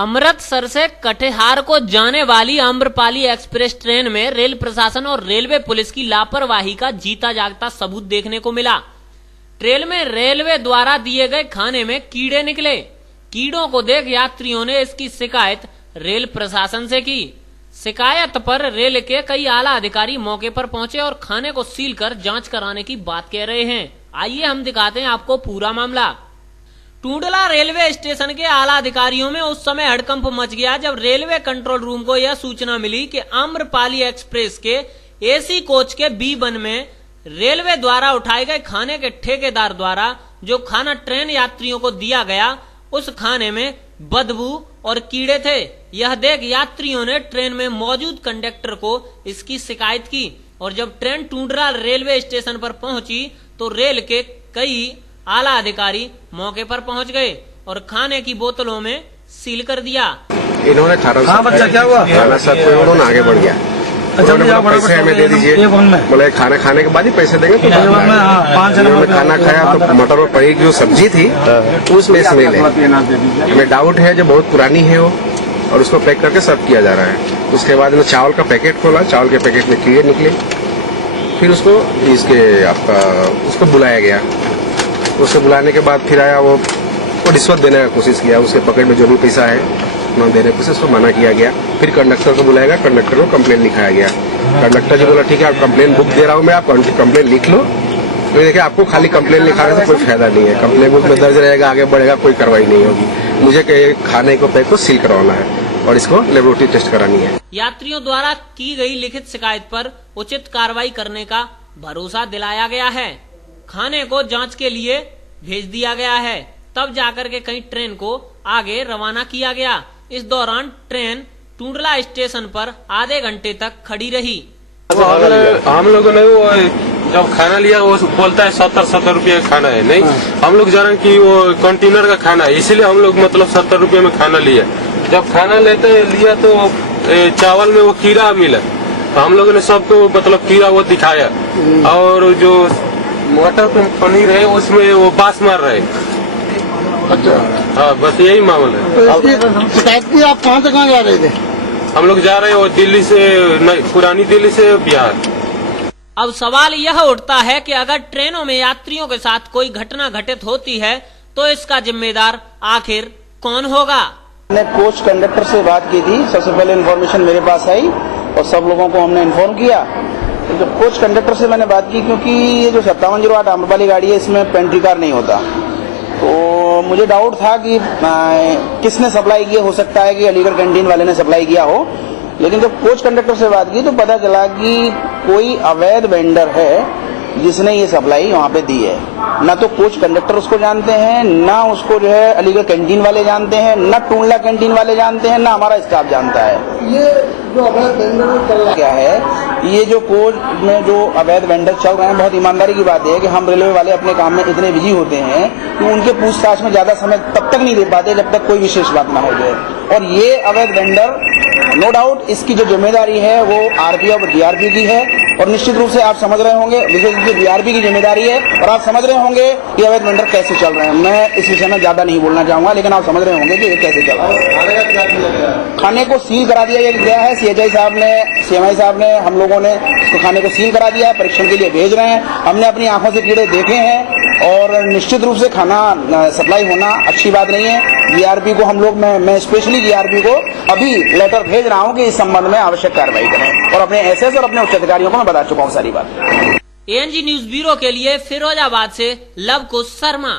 अमृतसर से कटिहार को जाने वाली आम्रपाली एक्सप्रेस ट्रेन में रेल प्रशासन और रेलवे पुलिस की लापरवाही का जीता जागता सबूत देखने को मिला। ट्रेन में रेलवे द्वारा दिए गए खाने में कीड़े निकले। कीड़ों को देख यात्रियों ने इसकी शिकायत रेल प्रशासन से की। शिकायत पर रेल के कई आला अधिकारी मौके पर पहुंचे और खाने को सील कर जांच कराने की बात कह रहे हैं। आइए हम दिखाते हैं आपको पूरा मामला। टूंडला रेलवे स्टेशन के आला अधिकारियों में उस समय हड़कंप मच गया जब रेलवे कंट्रोल रूम को यह सूचना मिली कि आम्रपाली एक्सप्रेस के एसी कोच के B1 में रेलवे द्वारा उठाए गए खाने के ठेकेदार द्वारा जो खाना ट्रेन यात्रियों को दिया गया, उस खाने में बदबू और कीड़े थे। यह देख यात्रियों ने ट्रेन में मौजूद कंडक्टर को इसकी शिकायत की और जब ट्रेन टूंडला रेलवे स्टेशन पर पहुंची तो रेल के कई आला अधिकारी मौके पर पहुंच गए और खाने की बोतलों में सील कर दिया। इन्होंने बच्चा क्या हुआ? खाना सब उन्होंने आगे बढ़ गया। पैसे हमें दे दीजिए, बोले खाना खाने के बाद ही पैसे देंगे। तो उन्होंने खाना खाया तो मटर और पनीर की जो सब्जी थी उसमें स्मेल है। हमें डाउट है जो बहुत पुरानी है वो, और उसको पैक करके सर्व किया जा रहा है। उसके बाद में चावल का पैकेट खोला, चावल के पैकेट में कीड़े निकले। फिर उसको उसको बुलाया गया। उसको बुलाने के बाद फिर आया वो रिश्वत देने का कोशिश किया। उसके पॉकेट में जो भी पैसा है उन्होंने देने को उसको मना किया गया। फिर कंडक्टर को बुलाया गया, कंडक्टर को कंप्लेन लिखाया गया। कंडक्टर जी बोला ठीक है, आप कंप्लेन बुक दे रहा हूँ मैं, आप कंप्लेन लिख लो। तो देखिए आपको खाली कंप्लेन लिखाने से कोई फायदा नहीं है। कंप्लेन बुक में दर्ज रहेगा, आगे बढ़ेगा, कोई कार्रवाई नहीं होगी। मुझे खाने को पैक को सील करवाना है और इसको लेबोरेटरी टेस्ट करानी है। यात्रियों द्वारा की गई लिखित शिकायत पर उचित कार्रवाई करने का भरोसा दिलाया गया है। खाने को जांच के लिए भेज दिया गया है, तब जाकर के कहीं ट्रेन को आगे रवाना किया गया। इस दौरान ट्रेन टूंडला स्टेशन पर आधे घंटे तक खड़ी रही। हम लोगों ने वो जब खाना लिया वो बोलता है 70 रुपये का खाना है। नहीं, हम लोग जान कि वो कंटेनर का खाना है, इसलिए हम लोग मतलब 70 रुपये में खाना लिया। जब खाना लिया तो चावल में वो कीड़ा मिला, तो हम लोगों ने सबको मतलब कीड़ा वो दिखाया। और जो मटर पनीर है उसमें वो बास मार रहे। अच्छा, हाँ, बस यही मामला है। तो शिकायत की आप कहाँ से कहाँ जा रहे थे? हम लोग जा रहे हैं दिल्ली से, नहीं, पुरानी दिल्ली से बिहार। अब सवाल यह उठता है कि अगर ट्रेनों में यात्रियों के साथ कोई घटना घटित होती है तो इसका जिम्मेदार आखिर कौन होगा? मैंने कोच कंडक्टर से बात की थी। सबसे पहले इन्फॉर्मेशन मेरे पास आई और सब लोगों को हमने इन्फॉर्म किया। तो कोच कंडक्टर से मैंने बात की, क्योंकि ये जो 5708 आम्रपाली गाड़ी है इसमें पेंट्री कार नहीं होता, तो मुझे डाउट था कि किसने सप्लाई किया। हो सकता है कि अलीगढ़ कैंटीन वाले ने सप्लाई किया हो, लेकिन जब कोच कंडक्टर से बात की तो पता चला कि कोई अवैध वेंडर है जिसने ये सप्लाई वहाँ पे दी है। ना तो कोच कंडक्टर उसको जानते हैं, ना उसको जो है अलीगढ़ कैंटीन वाले जानते हैं, ना टूंडला कैंटीन वाले जानते हैं, ना हमारा स्टाफ जानता है। ये जो अवैध वेंडर चल रहा क्या है, ये जो कोच में जो अवैध वेंडर चल रहे हैं, बहुत ईमानदारी की बात है कि हम रेलवे वाले अपने काम में इतने बिजी होते हैं कि उनके पूछताछ में ज्यादा समय तब तक नहीं दे पाते जब तक कोई विशेष बात ना हो जाए। और ये अवैध वेंडर नो डाउट इसकी जो जिम्मेदारी है वो आरपीएफ और डीआरपी की है, और निश्चित रूप से आप समझ रहे होंगे विशेष रूप से डीआरपी की जिम्मेदारी है, और आप समझ रहे होंगे कि अवैध वेंडर कैसे चल रहे हैं। मैं इस विषय में ज्यादा नहीं बोलना चाहूंगा, लेकिन आप समझ रहे होंगे कि ये कैसे चल रहा है। खाने को सील करा दिया गया है। सीएचआई साहब ने, सीएमआई साहब ने, हम लोगों ने उसको खाने को सील करा दिया है, परीक्षण के लिए भेज रहे हैं। हमने अपनी आंखों से कीड़े देखे हैं और निश्चित रूप से खाना सप्लाई होना अच्छी बात नहीं है। डीआरपी को हम लोग, मैं स्पेशली डीआरपी को अभी लेटर भेज रहा हूं कि इस संबंध में आवश्यक कार्रवाई करें, और अपने एसएस और अपने उच्च अधिकारियों को मैं बता चुका हूं सारी बात। एएनजी न्यूज ब्यूरो के लिए फिरोजाबाद से लव कुश शर्मा।